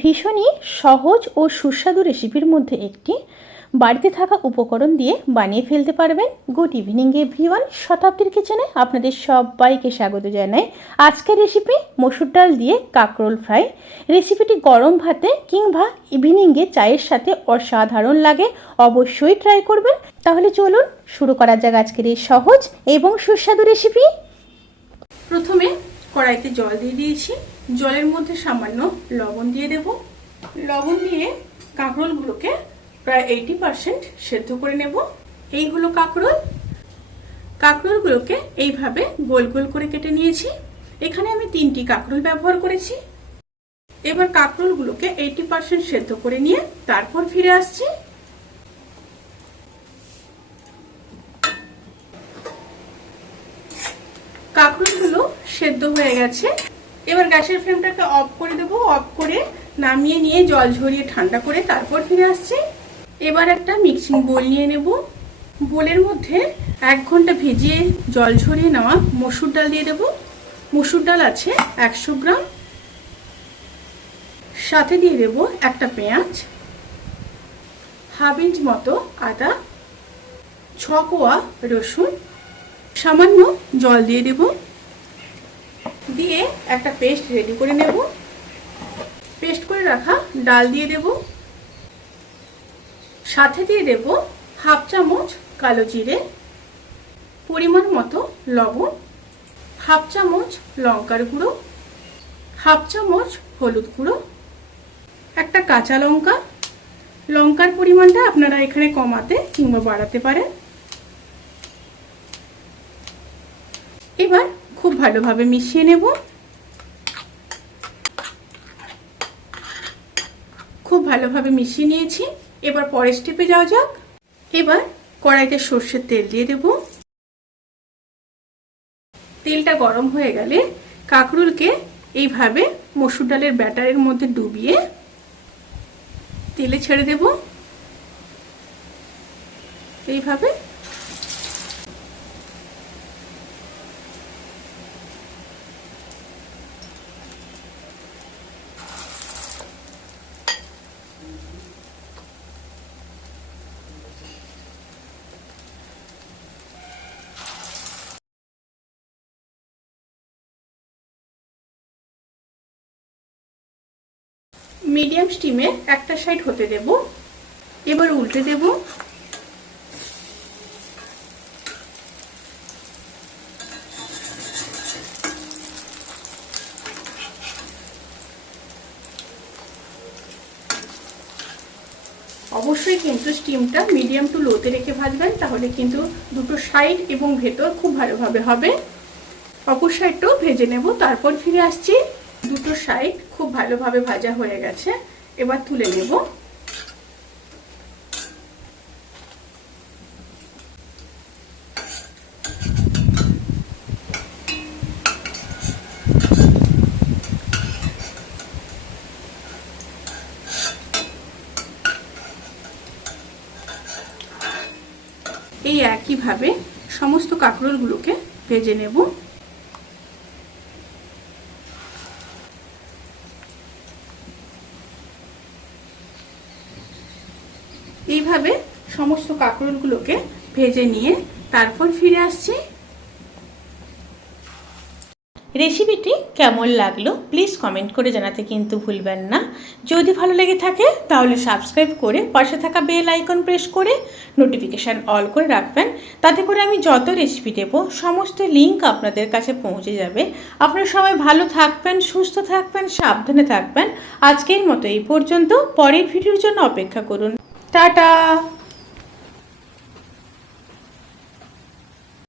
ভীষণই সহজ ও সুস্বাদু রেসিপির মধ্যে একটি, বাড়িতে থাকা উপকরণ দিয়ে বানিয়ে ফেলতে পারবেন। গুড ইভিনিং এভরিওয়ান, শতাব্দীর কিচেনে আপনাদের সবাইকে স্বাগত জানাই। আজকের রেসিপি মসুর ডাল দিয়ে কাঁকরোল ফ্রাই। রেসিপিটি গরম ভাতে কিংবা ইভিনিংয়ে চায়ের সাথে অসাধারণ লাগে, অবশ্যই ট্রাই করবেন। তাহলে চলুন শুরু করা যাক আজকের এই সহজ এবং সুস্বাদু রেসিপি। প্রথমে কড়াইতে জল দিয়ে দিয়েছি, জলের মধ্যে সামান্য লবণ দিয়ে দেব। লবণ দিয়ে কাঁকরোলগুলোকে প্রায় 80% সেদ্ধ করে নেব। এই হলো কাঁকরোল। কাঁকরোলগুলোকে এইভাবে গোল গোল করে কেটে নিয়েছি। এখানে আমি 3টি কাঁকরোল ব্যবহার করেছি। এবার কাঁকরোলগুলোকে 80% সেদ্ধ করে নিয়ে তারপর ফিরে আসছি। কাঁকরোলগুলো সেদ্ধ হয়ে গেছে। এবার গ্যাসের ফ্লেমটাকে অফ করে দেবো। অফ করে নামিয়ে নিয়ে জল ঝরিয়ে ঠান্ডা করে তারপর ফিরে আসছি। এবার একটা মিক্সিং বোল নিয়ে নেব। বোলের মধ্যে 1 ঘন্টা ভিজিয়ে জল ঝরিয়ে নেওয়া মসুর ডাল দিয়ে দেব। মসুর ডাল আছে 100 গ্রাম। সাথে দিয়ে দেব একটা পেঁয়াজ, হাফ ইঞ্চ মতো আদা, 6 কোয়া রসুন, সামান্য জল দিয়ে দেব। দিয়ে একটা পেস্ট রেডি করে নেব। পেস্ট করে রাখা ডাল দিয়ে দেব। সাথে দিয়ে দেব হাফ চামচ কালো জিরে, পরিমাণ মতো লবণ, হাফ চামচ লঙ্কার গুঁড়ো, হাফ চামচ হলুদ গুঁড়ো, একটা কাঁচা লঙ্কা। লঙ্কার পরিমাণটা আপনারা এখানে কমাতে কিংবা বাড়াতে পারেন। এবার খুব ভালোভাবে মিশিয়ে নেব। খুব ভালোভাবে মিশিয়ে নিয়েছি। এবার পরের স্টেপে যাওয়া যাক। এবার কড়াইতে সর্ষের তেল দিয়ে দেব। তেলটা গরম হয়ে গেলে কাঁকরোলকে এইভাবে মসুর ডালের ব্যাটারের মধ্যে ডুবিয়ে তেলে ছেড়ে দেব। এইভাবে মিডিয়াম স্টিমে একটা সাইড হতে দেব। এবার উল্টে দেব। অবশ্যই কিন্তু স্টিমটা মিডিয়াম টু লোতে রেখে ভাজবেন, তাহলে কিন্তু দুটো সাইড এবং ভেতর খুব ভালোভাবে হবে। অপর সাইডটাও ভেজে নেব, তারপর ফিরে আসছি। দুটো সাইড খুব ভালোভাবে ভাজা হয়ে গেছে। এবার তুলে নেব। এই একইভাবে সমস্ত কাঁকরোলগুলোকে ভেজে নেব। এইভাবে সমস্ত কাঁকরোলগুলোকে ভেজে নিয়ে তারপর ফিরে আসছি। রেসিপিটি কেমন লাগলো প্লিজ কমেন্ট করে জানাতে কিন্তু ভুলবেন না। যদি ভালো লেগে থাকে তাহলে সাবস্ক্রাইব করে পাশে থাকা বেল আইকন প্রেস করে নোটিফিকেশান অল করে রাখবেন। তাতে করে আমি যত রেসিপি দেবো সমস্ত লিঙ্ক আপনাদের কাছে পৌঁছে যাবে। আপনারা সবাই ভালো থাকবেন, সুস্থ থাকবেন, সাবধানে থাকবেন। আজকের মতো এই পর্যন্ত। পরের ভিডিওর জন্য অপেক্ষা করুন। টাটা।